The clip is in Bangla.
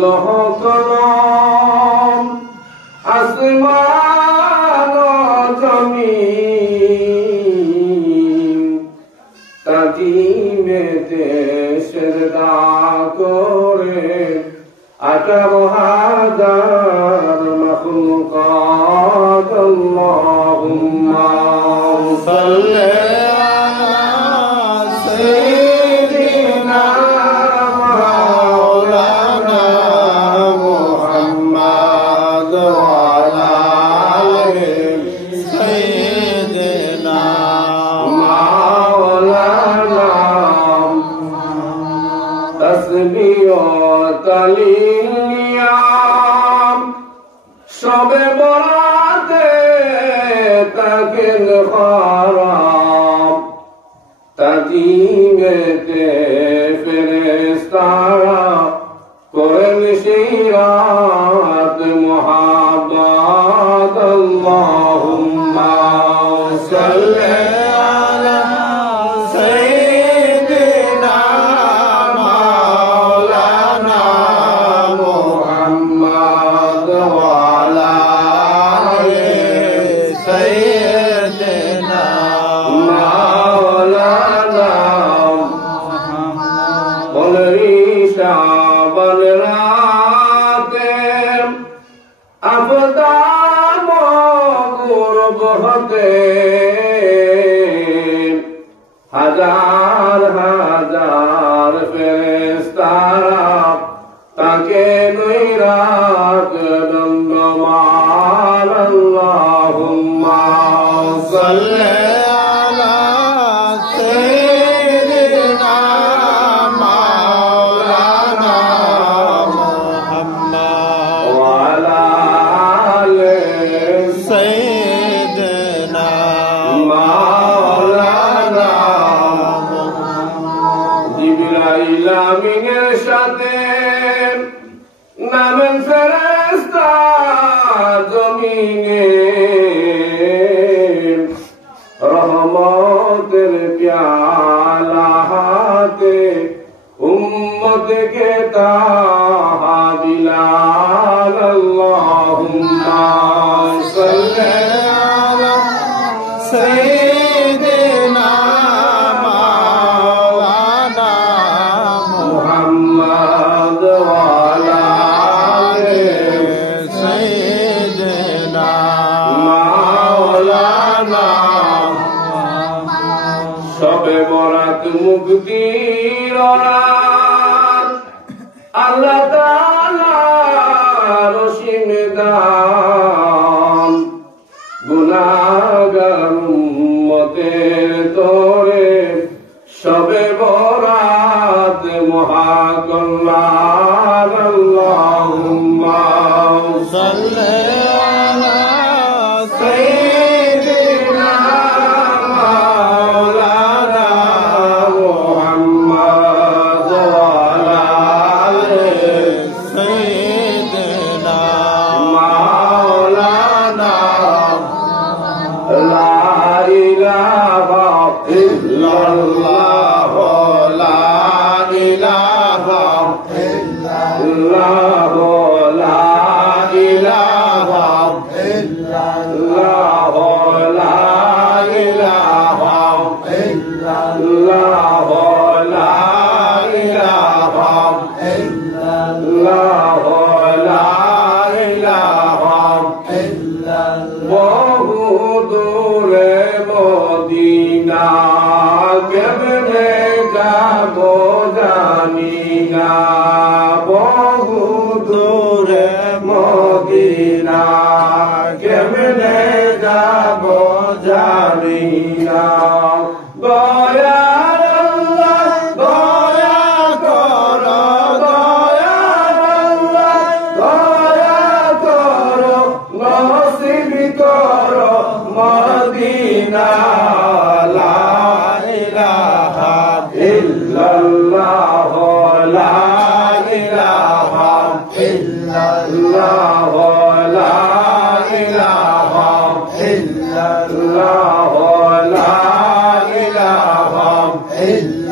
লৌহ কলম আসমান জমিন তাজিমেতে সেজদা করে 18,000 মাখলুকাত আল্লাহুম্মা সাল্লি আলা সাইয়্যিদিনা মাওলানা মুহাম্মদ ওয়া আলা আলি সাইয়্যিদিনা মাওলানা তাসবিহ ও তালিল নিয়াম সবে বরাতে তাকিল হারাম তাজিমেতে ফেরেশতারা করেন শিরাত মুহাব্বত আল্লাহুম্মা সাল্লি আলা সাইয়্যিদিনা মাওলানা মুহাম্মদ ওয়া আলা আলি সাইয়্যিদিনা মাওলানা শাবান রাতে আফতাব গুরব হতে হাজার হাজার ফেরেশতারা তাকে নৈরাত দণ্ডমান আল্লাহুম্মা সাল্লি আলা সাইয়্যিদিনা মাওলানা মুহাম্মদ ওয়া আলা আলি সাইয়্যিদিনা মাওলানা জিবরাইল আমিনের সাথে নামেন ফেরেশতা জমিনে রহমতের প্যালা হাতে উম্মতকে তাহা বিলাল আল্লাহুম্মা সাল্লি আলা সাইয়্যিদিনা মাওলানা মুহাম্মদ ওয়া আলা আলি সাইয়্যিদিনা মাওলানা সবে বরাত মুক্তির রাত আল্লাহ তাআলার অসীম দান গুনাহগার উম্মতের তোরে সবে বরাত মহাকল্যাণ আল্লাহুম্মা সাল্লি আলা সাইয়্যিদিনা মাওলানা মুহাম্মদ ওয়া আলা আলি সাইয়্যিদিনা মাওলানা লা ইলাহা ইল্লাল্লাহ লা ইলাহা ইল্লাল্লাহ লা ইলাহা ইল্লাল্লাহ লা ইলাহা ইল্লাল্লাহ লা ইলাহা ইল্লাল্লাহ লা ইলাহা ইল্লাল্লাহ বহু দূরে মদিনা কেমনে যাব জানি না বহু দূরে মদিনা কেমনে যাব জানি না দয়ার আল্লাহ দয়া করো দয়ার আল্লাহ দয়া করো নসিব করো মদিনা লা ইলাহা ইল্লাল্লাহ লা ইলাহা ইল্লাল্লাহ লা ইলাহা ইল্লাল্লাহ লা ইলাহা ইল্লাল্লাহ